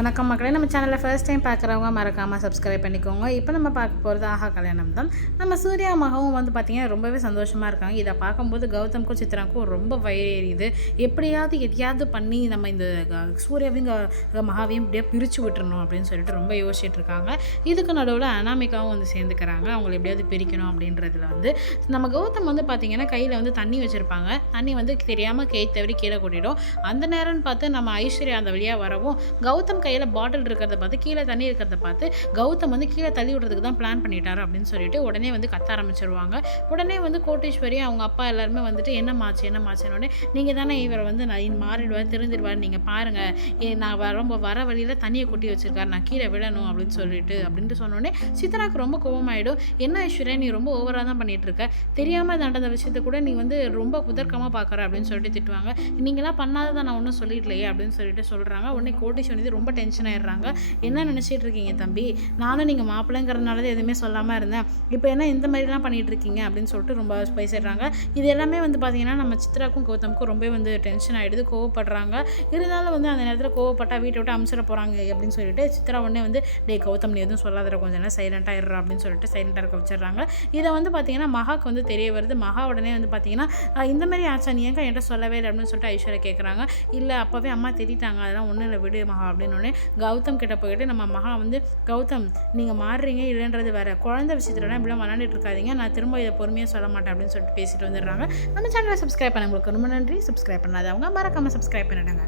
வணக்கம் மக்களே, நம்ம சேனலில் ஃபர்ஸ்ட் டைம் பார்க்குறவங்க மறக்காமல் சப்ஸ்கிரைப் பண்ணிக்கோங்க. இப்போ நம்ம பார்க்க போகிறது ஆஹா கல்யாணம் தான். நம்ம சூர்யா மகவும் வந்து பார்த்திங்கன்னா ரொம்பவே சந்தோஷமாக இருக்காங்க. இதை பார்க்கும்போது கௌதம்க்கும் சித்ராவுக்கும் ரொம்ப வயிறெறியுது. எப்படியாவது எதையாவது பண்ணி நம்ம இந்த சூர்யாவையும் மகாவையும் இப்படியே பிரித்து விட்டுறணும் அப்படின்னு சொல்லிட்டு ரொம்ப யோசிச்சுட்டு இருக்காங்க. இதுக்கு நடுவில் அனாமிகாவும் வந்து சேர்ந்துக்கிறாங்க. அவங்களை எப்படியாவது பிரிக்கணும் அப்படின்றதுல வந்து நம்ம கௌதம் வந்து பார்த்திங்கன்னா கையில் வந்து தண்ணி வச்சுருப்பாங்க. தண்ணி வந்து தெரியாமல் கை தவறி கீழே கொட்டிடும். அந்த நேரம்னு பார்த்து நம்ம ஐஸ்வர்யா அந்த வழியாக வரவும் கௌதம் கையில் பாட்டில் இருக்கிறத பார்த்து கீழே தண்ணி இருக்கிறத பார்த்து கௌதம் வந்து கீழே தள்ளி விடுறதுக்கு தான் பிளான் பண்ணிட்டாரு அப்படின்னு சொல்லிட்டு உடனே வந்து கத்த ஆரம்பிச்சிருவாங்க. உடனே வந்து கோட்டீஸ்வரி அவங்க அப்பா எல்லாருமே வந்துட்டு என்னமாச்சுன்னு நீங்கள் தானே இவரை வந்து நான் மாறிடுவார் திருந்திடுவார், நீங்கள் பாருங்கள் நான் வர வழியில் தண்ணியை கொட்டி வச்சிருக்காரு, நான் கீழே விடணும் அப்படின்ட்டு சொன்னோடனே சித்ராக்கு ரொம்ப கோபமாயிடும். என்ன ஐஸ்வர்யா நீ ரொம்ப ஓவராக தான் பண்ணிட்டு இருக்க, தெரியாமல் நடந்த விஷயத்தை கூட நீ வந்து ரொம்ப குதர்க்கமாக பார்க்குற அப்படின்னு சொல்லிட்டு திட்டுவாங்க. நீங்களாம் பண்ணாதான் நான் ஒன்றும் சொல்லிடலையே அப்படின்னு சொல்லிட்டு சொல்கிறாங்க. உடனே கோட்டீஸ்வரி ரொம்ப டென்ஷன் ஆயிடுறாங்க. என்ன நினச்சிட்டு இருக்கீங்க தம்பி, நானும் நீங்கள் மாப்பிள்ளைங்கிறதுனால தான் எதுவுமே சொல்லாமல் இருந்தேன், இப்போ என்ன இந்த மாதிரிலாம் பண்ணிகிட்டு இருக்கீங்க அப்படின்னு சொல்லிட்டு ரொம்ப பேசிடுறாங்க. இது எல்லாமே வந்து பார்த்தீங்கன்னா நம்ம சித்ராக்கும் கௌதமுக்கும் ரொம்ப வந்து டென்ஷன் ஆகிடுது, கோவப்படுறாங்க. இருந்தாலும் வந்து அந்த நேரத்தில் கோவப்பட்டா வீட்டை விட்டு அமுச்சிட போகிறாங்க அப்படின்னு சொல்லிட்டு சித்ரா உடனே வந்து கௌதம் நீ எதுவும் சொல்லாத, கொஞ்சம் நேரம் சைலண்ட்டாக இருறா அப்படின்னு சொல்லிட்டு சைலண்ட்டாக இருக்க வச்சிடுறாங்க. இதை வந்து பார்த்தீங்கன்னா மகாக்கு வந்து தெரிய வருது. மகா உடனே வந்து பார்த்தீங்கன்னா இந்த மாதிரி ஆச்சா நீ ஏங்க என்கிட்ட சொல்லவே இல்லை அப்படின்னு சொல்லிட்டு ஐஸ்வர்யா கேட்குறாங்க. இல்லை அப்போவே அம்மா தெரிவித்தாங்க, அதெல்லாம் ஒன்றும் இல்லை விடு மகா அப்படின்னு கௌதம் கிட்ட போய்ட்டு நம்ம மகா வந்து கௌதம் நீங்கள் மாறுறீங்க இல்லைன்றது வேறு, குழந்தை விஷயத்துலலாம் இப்படிலாம் விளாண்டுட்டு இருக்காதீங்க, நான் திரும்ப இதை பொறுமையாக சொல்ல மாட்டேன் அப்படின்னு சொல்லிட்டு பேசிட்டு வந்துடுறாங்க. நம்ம சேனலை சப்ஸ்கிரைப் பண்ண உங்களுக்கு ரொம்ப நன்றி. சப்ஸ்கிரைப் பண்ணாதவங்க மறக்காமல் சப்ஸ்கிரைப் பண்ணிடுங்க.